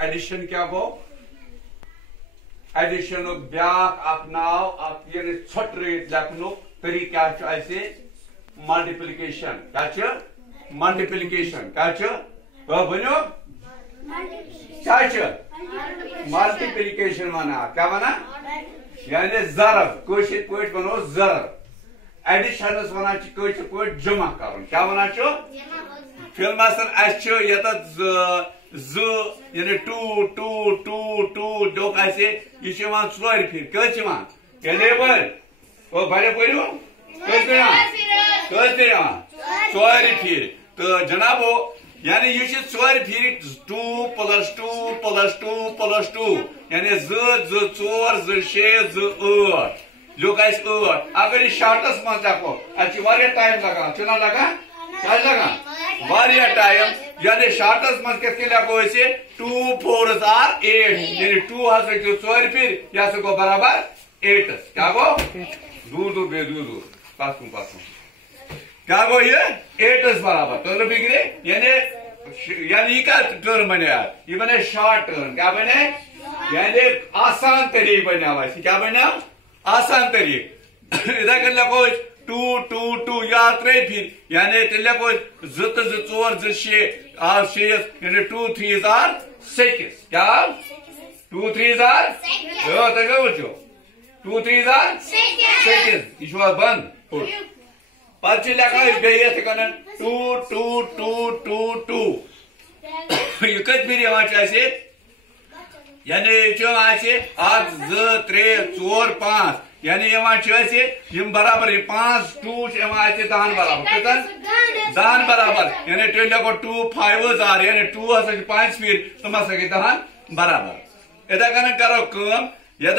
addition क्या गो addition back नाव छोट रहित लेखन तरीका मल्टीप्लिकेशन क्या मल्टीप्लिकेशन क्या वनो क्या मल्टीप्लिकेशन वना क्या वना यानी ज़रब कोशिश पॉइंट वनो ज़रब एडिशन वना कोशिश पॉइंट जमा कर क्या वना फिर मसलन यानी टू टू टू टू डोक यह चोर फिर कस बड़े पो चोर फिर तो जनाबो यानी यह चोर फिर 2 + 2 + 2 + 2 यानी 2 4 2 6 2 8 लोग 8 अगर यह शार्टस मज लेखो अ टाइम लगा चुना लगा क्या लगा टाइम यानी शार्टस मज लेखो 2 4 8 यानी 2 हजो चोर फिर यह गो बराबर 8 क्या गो दूर दूर बे दूर दूर पास क्या गो ये 8 बराबर तो बिगड़े यानी क्या टर्म बने ये बने शॉर्ट टर्म क्या बने यानी आसान तरीक बने क्या बने आसान तरीक इधर कर लिखो 2 2 2 या 3 फिर यानी लिखो 2 2 4 2 6 6 यानी 2 3 6 क्या 2 3 तो 2 3 6 यह बंद पे लेखा बे 2 2 2 2 2 यह कत फिर यानी 1 2 3 4 5 यानी बराबर 5 2 10 बराबर कितन 10 बराबर यानी लिखो 2 5 यानी 2 हसा 5 फिर तुम हसा 10 बराबर इधर कन करो कम ये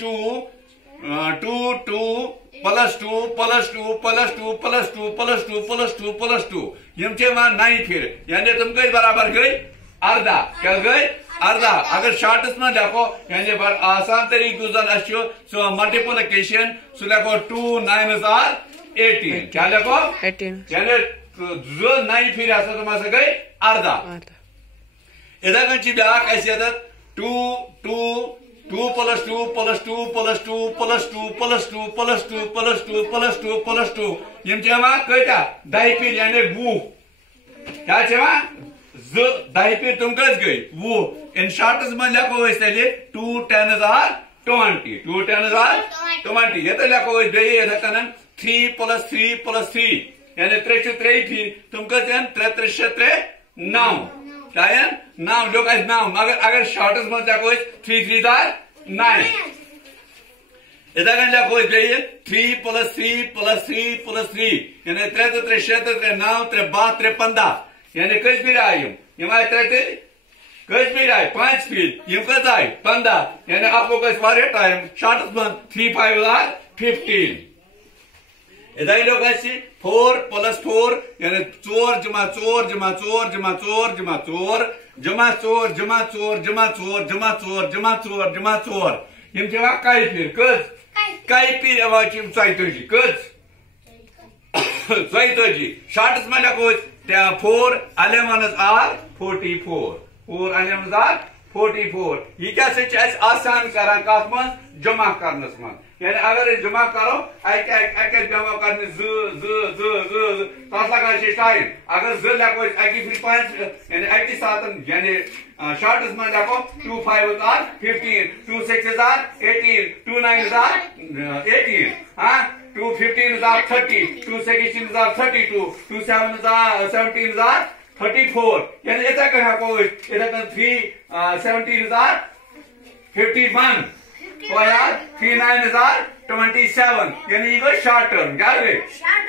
2 2 2 + 2 + 2 + 2 + 2 + 2 + 2 + 2 यम 9 फिर यानी तुम गई बराबर गई अर्धा क्या गई अर्धा अगर शार्टस में लिखो यानी आसान तरीके सो मल्टीप्लिकेशन सो लिखो 2 9 18 क्या लिखो 18 यानी जो 9 फिर तुम गई अर्धा इधर ब्या 2 2 2 + 2 + 2 + 2 + 2 + 2 + 2 + 2 + 2 + 2 यम कता 10 फिर यानी 20 क्या 10 फिर तुम कस गई 20 इन शार्टस में लिखो 2 10 20 2 10 20 ये लिखो बे 3 + 3 + 3 यानी 3 3 फिर तुम कस 3 3 3 9 क्या 9 लोग 9 मगर अगर शार्टस में लिखो 3 3 9 इधर लिखो 3 + 3 + 3 + 3 यानी 3 3 6 3 9 3 12 3 15 यानी कस फिर आये 3 कस फिर आये 5 फिर कस आये 15 यानी आप लोग टाइम शार्टस में 3 5 15 इधर लोग 4 + 4 यानी 4 जमा 4 जमा 4 जमा 4 जमा 4 जमा 4 जमा 4 जमा 4 जमा 4 जमा 4 जमा 4 यम कई फिर कस कई फिर 42 कस 42 शार्टस में लिखो 4 11 are 44 4 11 are 44 यह क्या आसान करान कत मन जमा करनस मन यानी अगर जमा करो जमा कर टाइम अगर 2 लिखो फिर 5 यानी 1 सात यानी शार्टस में लिखो 2 5 15 2 6 18 2 9 18 हाँ 2 15 30 2 16 32 2 7 17 34 यानी इतना कहो 3 17 51 3 9 27 यानी ये शॉर्ट टर्म क्या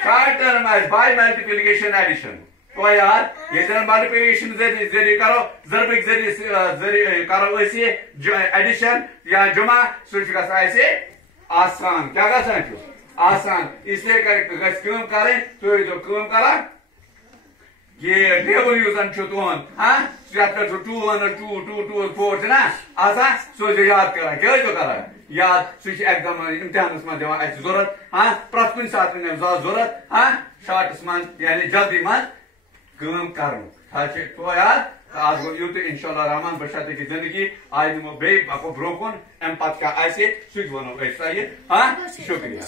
short term by multiplication addition तो यार ये मल्टीप्लिकेशन जरिए करो जरबिक जरिए करो एडिशन या जमा से आसान क्या आसान इसलिए करें तो जो करा ये टेबल यूजन तुहन हाँ 2 1 2 2 2 4 ना आसा सो याद करा क्या करा याद एकदम इम्तिहान में दिवान जरूरत हाँ प्रत कुछ सात जरूरत हाँ शार्टस मन यानी जल्दी मन कर तो याद आज गो यू इंशाल्लाह रहमान बशर्ते की जिंदगी आज निमो बे आपको ब्रोकन एम पत का ऐसे स्विच वनो ऐसा ये हाँ शुक्रिया